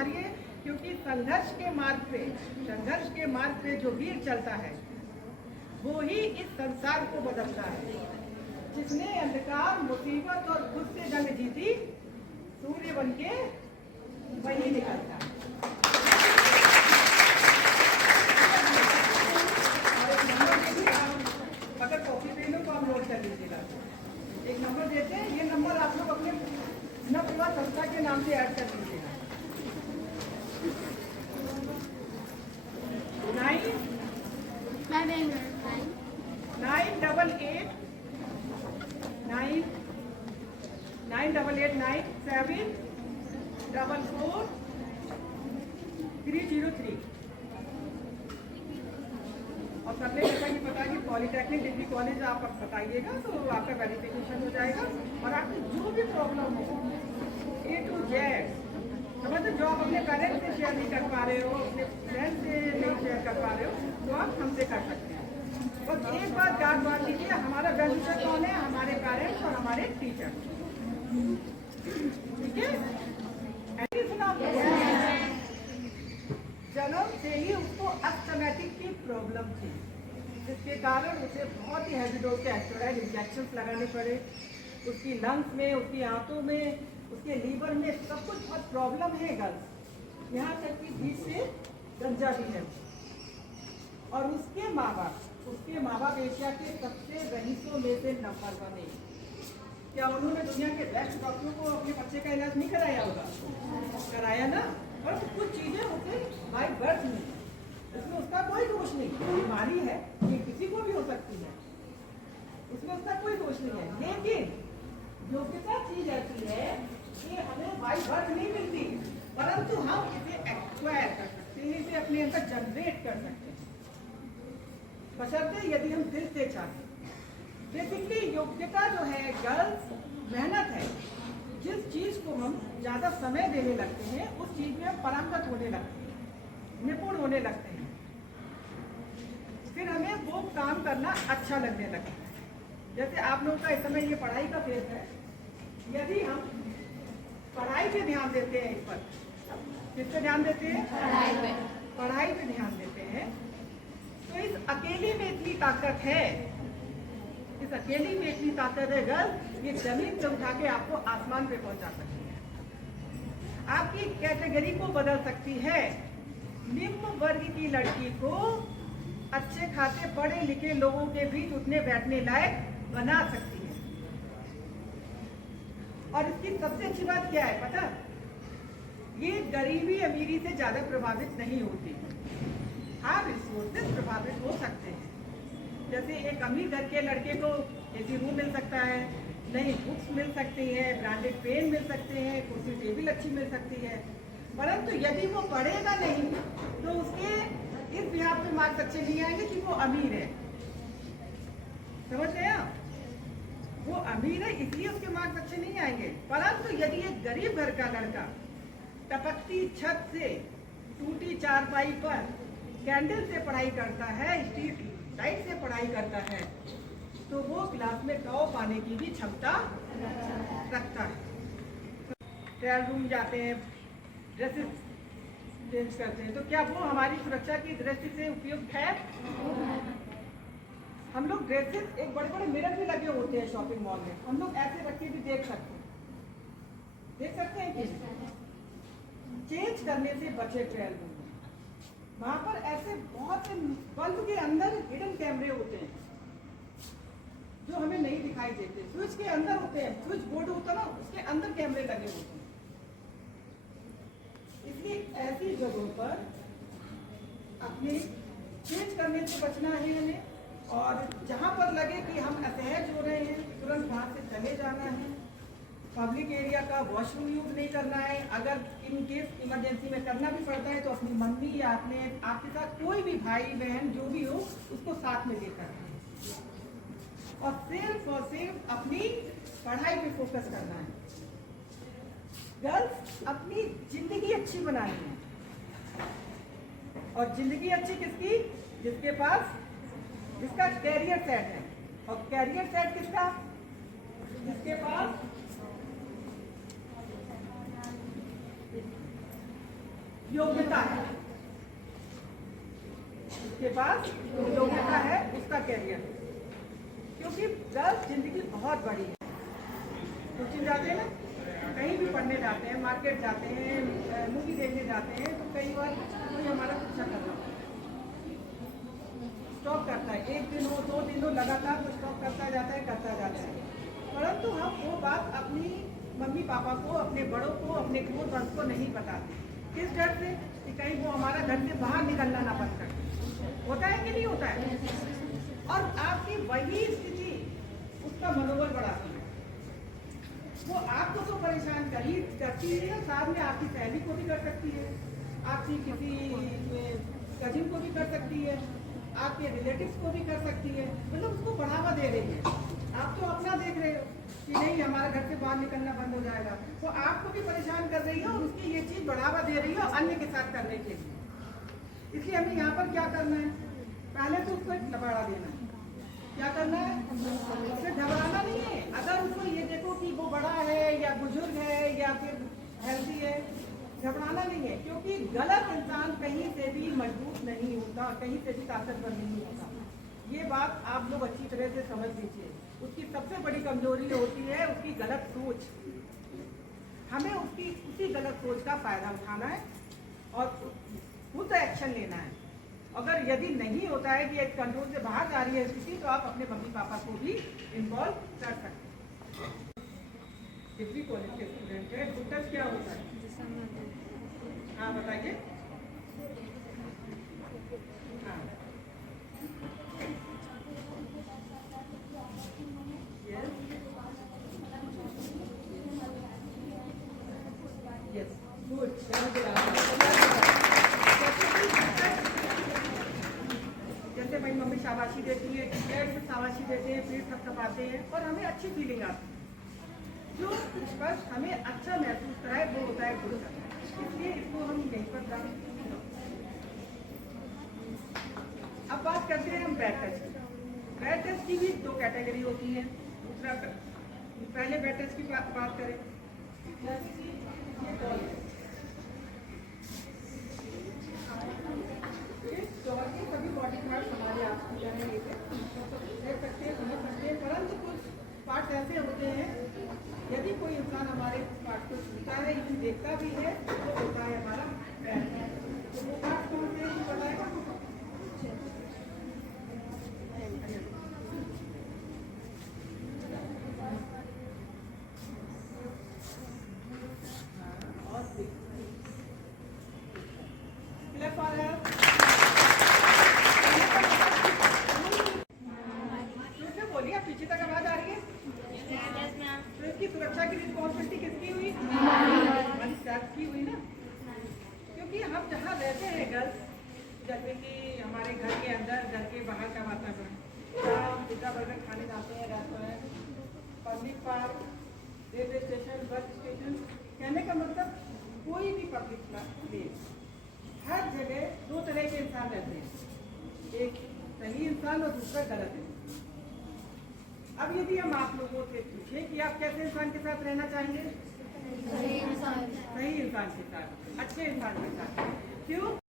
संहारिए, क्योंकि संघर्ष के मार्ग पे जो वीर चलता है वो ही इस संसार को बदलता है। जिसने अंधकार, मुसीबत और खुद से जंग जीती, सूर्य बनके वही निकलता है। अगर कॉपी दे लो तो आप नोट कर लीजिएगा। एक नंबर देते हैं, ये नंबर आप लोग अपने नवयुवा संस्था के नाम से ऐड कर लीजिएगा। 98897444303। और सबने जैसा कि पता कि पॉलिटेक्निक डिग्री कॉलेज आप बताइएगा तो आपका वेरिफिकेशन हो जाएगा। और आपकी जो भी प्रॉब्लम हो A to Z, समझ, जो आप अपने पेरेंट्स से शेयर नहीं कर पा रहे हो, अपने फ्रेंड से नहीं शेयर कर पा रहे हो, तो आप हमसे कर सकते हैं। बस एक बात याद बात लीजिए, हमारा बेनिफिट कौन है? हमारे पेरेंट्स और हमारे टीचर। ठीक है? ऐसी सुना, जन्म से ही उसको अस्थमैटिक की प्रॉब्लम थी, जिसके कारण उसे बहुत ही हैवी डोज के एस्टेरॉइड इंजेक्शन लगाने पड़े। उसकी लंग्स में, उसकी आंतों में, उसके लीवर में सब कुछ बहुत प्रॉब्लम है गर्ल्स। यहाँ तक कि बीच से गंजा भी है। और उसके माँ बाप एशिया के सबसे रईसों में से नंबर 1 है। क्या उन्होंने दुनिया के बेस्ट डॉक्टरों को अपने बच्चे का इलाज नहीं कराया होगा? कराया ना। और कुछ चीजें होते बाय बर्थ में, इसमें उसका कोई दोष नहीं। बीमारी है, ये किसी को भी हो सकती है, उसमें उसका कोई दोष नहीं है। लेकिन योग्यता चीज ऐसी है कि हमें बाय बर्थ नहीं मिलती, परंतु हम इसे एक्वायर कर सकते हैं, इसे अपने अंदर जनरेट कर सकते हैं, बशर्ते यदि हम दिल से चाहें। बेसिकली योग्यता जो है गर्ल्स मेहनत है। जिस चीज को हम ज्यादा समय देने लगते हैं उस चीज में हम पारंगत होने लगते हैं, निपुण होने लगते हैं, फिर हमें वो काम करना अच्छा लगने लगता है। जैसे आप लोगों का इस समय ये पढ़ाई का फेज है, यदि हम पढ़ाई पे ध्यान देते हैं, इस पर किस पे ध्यान देते हैं? पढ़ाई पे ध्यान देते हैं, तो इस अकेली में इतनी ताकत है, इस अकेली में इतनी ताकत है गर्ल, ये जमीन से उठा के आपको आसमान पे पहुंचा सकती है, आपकी कैटेगरी को बदल सकती है। निम्न वर्ग की लड़की को अच्छे खासे पढ़े लिखे लोगों के बीच उठने बैठने लायक बना सकती है। और इसकी सबसे अच्छी बात क्या है पता? ये गरीबी अमीरी से ज्यादा प्रभावित नहीं होती। हाँ, रिसोर्सेज प्रभावित हो सकते हैं। जैसे एक अमीर घर के लड़के को एसी रूम मिल सकता है, नई बुक्स मिल सकती है, ब्रांडेड पेन मिल सकते हैं, कुर्सी टेबल अच्छी मिल सकती है, परंतु यदि वो पढ़ेगा नहीं तो उसके इस बिहार पे मार्क्स अच्छे नहीं आएंगे कि वो अमीर है। समझ रहे हैं? वो अमीर है इसलिए उसके मार्क्स अच्छे नहीं आएंगे। परंतु यदि एक गरीब घर का लड़का टपकती छत से टूटी चारपाई पर कैंडल से पढ़ाई करता है, स्ट्रीट लाइट से पढ़ाई करता है, तो वो क्लास में टॉप पाने की भी क्षमता रखता है। ट्रायल रूम जाते हैं, ड्रेसेस चेंज करते हैं, तो क्या वो हमारी सुरक्षा की दृष्टि से उपयुक्त है? हम लोग ड्रेसेस, एक बड़े बड़े मिरर भी लगे होते हैं शॉपिंग मॉल में, हम लोग ऐसे रख के भी देख सकते हैं कि चेंज करने से बचे ट्रायल रूम। वहां पर ऐसे बहुत से बल्ब के अंदर हिडन कैमरे होते हैं जो हमें नहीं दिखाई देते, स्विच के अंदर होते हैं, स्विच बोर्ड होता है ना, उसके अंदर कैमरे लगे होते हैं। इसलिए ऐसी जगहों पर अपने चेंज करने से बचना है हमें, और जहां पर लगे कि हम असहज हो रहे हैं तुरंत वहां से चले जाना है। पब्लिक एरिया का वॉशरूम यूज नहीं करना है। अगर इन केस इमरजेंसी में करना भी पड़ता है तो अपनी मम्मी या अपने आपके साथ कोई भी भाई बहन जो भी हो उसको साथ में लेकर, और सिर्फ अपनी पढ़ाई पे फोकस करना है। गर्ल्स अपनी जिंदगी अच्छी बनानी है, और जिंदगी अच्छी किसकी? जिसके पास, जिसका कैरियर सेट है। और कैरियर सेट किसका? जिसके पास योग्यता है, उसके पास योग्यता है, उसका कैरियर। क्योंकि गर्ल्स जिंदगी बहुत बड़ी है। कोचिंग जाते हैं ना, कहीं भी पढ़ने जाते हैं, मार्केट जाते हैं, मूवी देखने जाते हैं, तो कई बार कोई हमारा पीछा कर रहा है, स्टॉप करता है, 1 दिन हो 2 दिन हो, लगातार तो स्टॉप करता जाता है। परंतु हम वो बात अपनी मम्मी पापा को, अपने बड़ों को, अपने क्लोज वंस को नहीं बताते। किस डर से? कि कहीं वो हमारा घर से बाहर निकलना ना बंद कर। होता है कि नहीं होता है? और आपकी वही स्थिति उसका मनोबल बढ़ाती है। वो आपको तो परेशान करती है, साथ में आपकी सहेली को भी कर सकती है, आपकी किसी कजिन को भी कर सकती है, आपके रिलेटिव्स को भी कर सकती है। मतलब उसको बढ़ावा दे रही है। आप तो अपना देख रहे हो कि नहीं हमारा घर से बाहर निकलना बंद हो जाएगा, तो आपको भी परेशान कर रही है और उसकी ये चीज बढ़ावा दे रही है अन्य के साथ करने के लिए। इसलिए हमें यहाँ पर क्या करना है? पहले तो उसको एक लबाड़ा देना है। क्या करना है? उससे घबराना नहीं है। अगर उसको ये देखो कि वो बड़ा है या बुजुर्ग है या फिर हेल्दी है, घबराना नहीं है। क्योंकि गलत इंसान कहीं से भी मजबूत नहीं होता, कहीं से भी ताकतवर नहीं होता। ये बात आप लोग अच्छी तरह से समझ लीजिए। उसकी सबसे बड़ी कमजोरी होती है उसकी गलत सोच। हमें उसी गलत सोच का फायदा उठाना है और खुद एक्शन लेना है। अगर यदि नहीं होता है कि एक कंट्रोल से बाहर जा रही है स्थिति, तो आप अपने मम्मी पापा को भी इन्वॉल्व कर सकते हैं। डिग्री कॉलेज के स्टूडेंट है, गुड टच क्या होता है? हाँ बताइए। हाँ यस गुड। जैसे भाई मम्मी शाबाशी देती है, टीचर से शाबाशी देते हैं, फिर थपथपाते हैं और हमें अच्छी फीलिंग आती है। जो स्पष्ट हमें अच्छा महसूस कराए वो होता है गुड टच। इसलिए इसको हम यहीं पर जान। अब बात करते हैं हम बैड टच की। बैड टच की भी 2 कैटेगरी होती है। दूसरा पहले बैड टच की बात करें। सभी बॉडी पार्ट हमारे आप देख सकते हैं, समझ सकते हैं, परंतु कुछ पार्ट ऐसे होते हैं यदि कोई इंसान हमारे पार्ट को छूता है, यदि देखता भी है, तो होता है हमारा पैर। तो वो पार्ट कौन से बताएगा? पीछे तक आवाज आ रही है? तो इसकी सुरक्षा की रिस्पॉन्सिबिलिटी किसकी हुई? हमारी सेल्फ की हुई ना। क्योंकि हम जहाँ रहते हैं गर्ल्स, जैसे कि हमारे घर के अंदर, घर के बाहर का वातावरण, हम पिज्जा बर्गर खाने जाते हैं, restaurant, public park, railway station, bus station, कहने का मतलब कोई भी पब्लिक प्लेस, हर जगह 2 तरह के इंसान रहते हैं, एक सही इंसान और दूसरा गलत इंसान। अब यदि हम आप लोगों से पूछें कि आप कैसे इंसान के साथ रहना चाहेंगे? सही इंसान के साथ, अच्छे इंसान के साथ। क्यों?